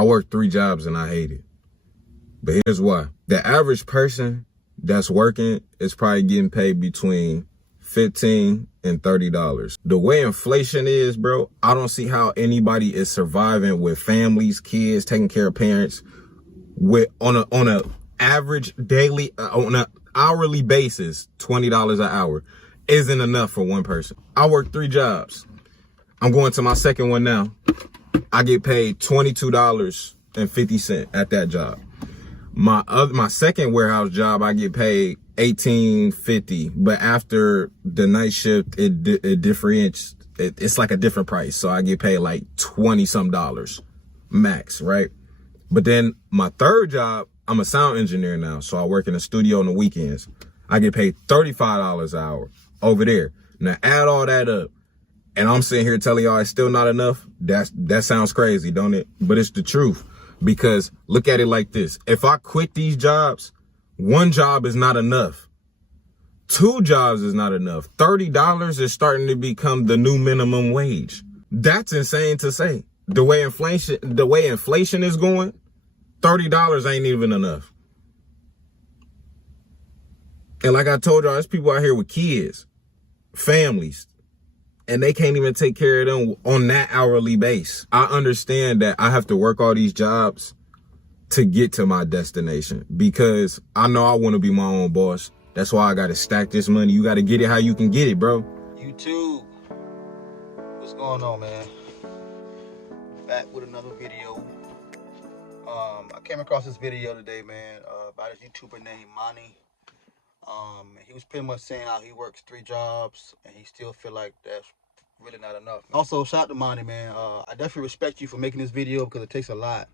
I worked 3 jobs and I hate it. But here's why. The average person that's working is probably getting paid between $15 and $30. The way inflation is, bro, I don't see how anybody is surviving with families, kids, taking care of parents with on a average daily, on an hourly basis. $20 an hour isn't enough for one person. I work 3 jobs. I'm going to my second one now. I get paid $22.50 at that job. My second warehouse job, I get paid $18.50, but after the night shift, it differentiates. It's like a different price, so I get paid like $20 some max, right? But then my third job, I'm a sound engineer now, so I work in a studio on the weekends. I get paid $35 an hour over there. Now add all that up, and I'm sitting here telling y'all it's still not enough. That sounds crazy, don't it? But it's the truth. Because look at it like this. If I quit these jobs, 1 job is not enough. 2 jobs is not enough. $30 is starting to become the new minimum wage. That's insane to say. The way inflation is going, $30 ain't even enough. And like I told y'all, there's people out here with kids, families, and they can't even take care of them on that hourly base. I understand that I have to work all these jobs to get to my destination because I know I want to be my own boss. That's why I got to stack this money. You got to get it how you can get it, bro. YouTube, what's going on, man? Back with another video. I came across this video today, man, by this YouTuber named Monty. He was pretty much saying how he works 3 jobs and he still feel like that's really not enough. Also, shout out to Monty, man. I definitely respect you for making this video because it takes a lot,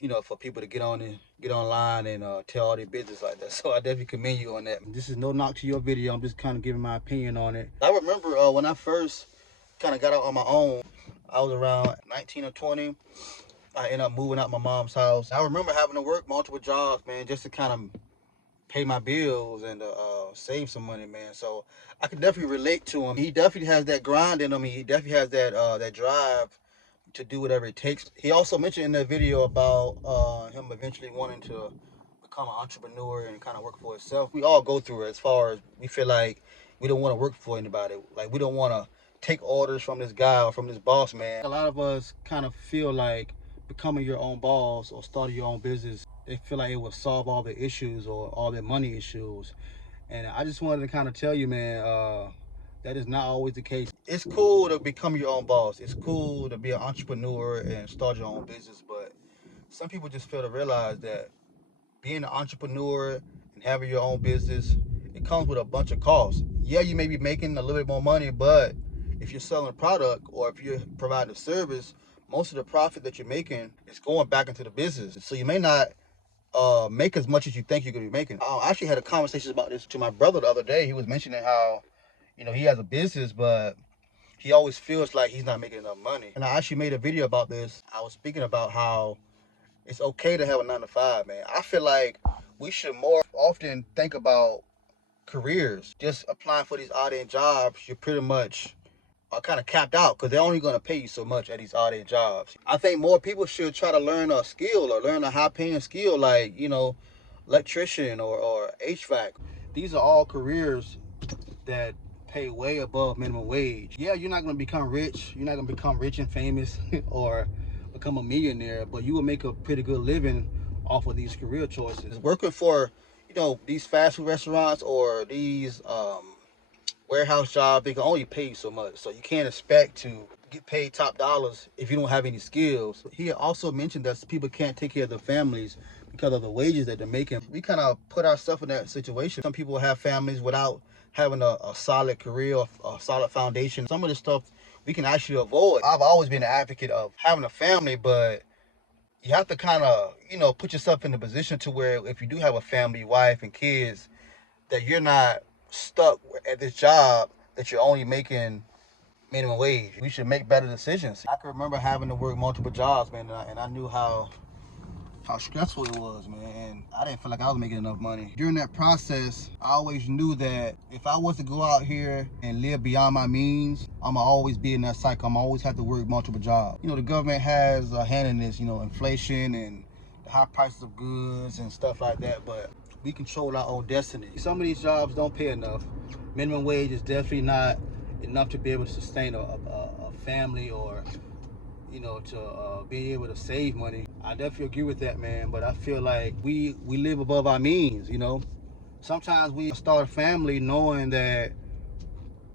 you know, for people to get online and tell all their business like that. So I definitely commend you on that. This is no knock to your video. I'm just kind of giving my opinion on it. I remember when I first kind of got out on my own, I was around 19 or 20. I ended up moving out my mom's house. I remember having to work multiple jobs, man, just to kind of pay my bills and save some money, man. So I can definitely relate to him. He definitely has that grind in him. He definitely has that drive to do whatever it takes. He also mentioned in that video about him eventually wanting to become an entrepreneur and kind of work for himself. We all go through it as far as we feel like we don't want to work for anybody. Like we don't want to take orders from this guy or from this boss, man. A lot of us kind of feel like becoming your own boss or starting your own business, they feel like it will solve all the issues or all their money issues. And I just wanted to kind of tell you, man, that is not always the case. It's cool to become your own boss. It's cool to be an entrepreneur and start your own business, but some people just fail to realize that being an entrepreneur and having your own business, it comes with a bunch of costs. Yeah, you may be making a little bit more money, but if you're selling a product or if you're providing a service, most of the profit that you're making is going back into the business. So you may not make as much as you think you're gonna be making. I actually had a conversation about this to my brother the other day. He was mentioning how, you know, he has a business, but he always feels like he's not making enough money. And I actually made a video about this. I was speaking about how it's okay to have a 9-to-5, man. I feel like we should more often think about careers. Just applying for these odd-end jobs, you're pretty much are kind of capped out because they're only going to pay you so much at these odd-end jobs. I think more people should try to learn a skill or learn a high-paying skill like, you know, electrician or HVAC. These are all careers that pay way above minimum wage. Yeah, you're not going to become rich. You're not going to become rich and famous or become a millionaire, but you will make a pretty good living off of these career choices. Working for, you know, these fast food restaurants or these warehouse job, they can only pay you so much, so you can't expect to get paid top dollars if you don't have any skills. He also mentioned that people can't take care of their families because of the wages that they're making. We kind of put ourselves in that situation. Some people have families without having a solid career, a solid foundation. Some of the stuff we can actually avoid. I've always been an advocate of having a family, but you have to kind of, you know, put yourself in the position to where if you do have a family, wife and kids, that you're not stuck at this job that you're only making minimum wage. We should make better decisions. I can remember having to work multiple jobs, man, and I knew how how stressful it was, man. I didn't feel like I was making enough money. During that process, I always knew that if I was to go out here and live beyond my means, I'ma always be in that cycle. I'ma always have to work multiple jobs. You know, the government has a hand in this, you know, inflation and the high prices of goods and stuff like that, but we control our own destiny. Some of these jobs don't pay enough. Minimum wage is definitely not enough to be able to sustain a family, or you know, to be able to save money. I definitely agree with that, man. But I feel like we live above our means, you know. Sometimes we start a family knowing that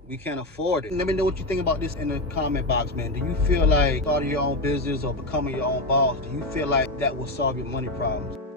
we can't afford it. Let me know what you think about this in the comment box, man. Do you feel like starting your own business or becoming your own boss, do you feel like that will solve your money problems?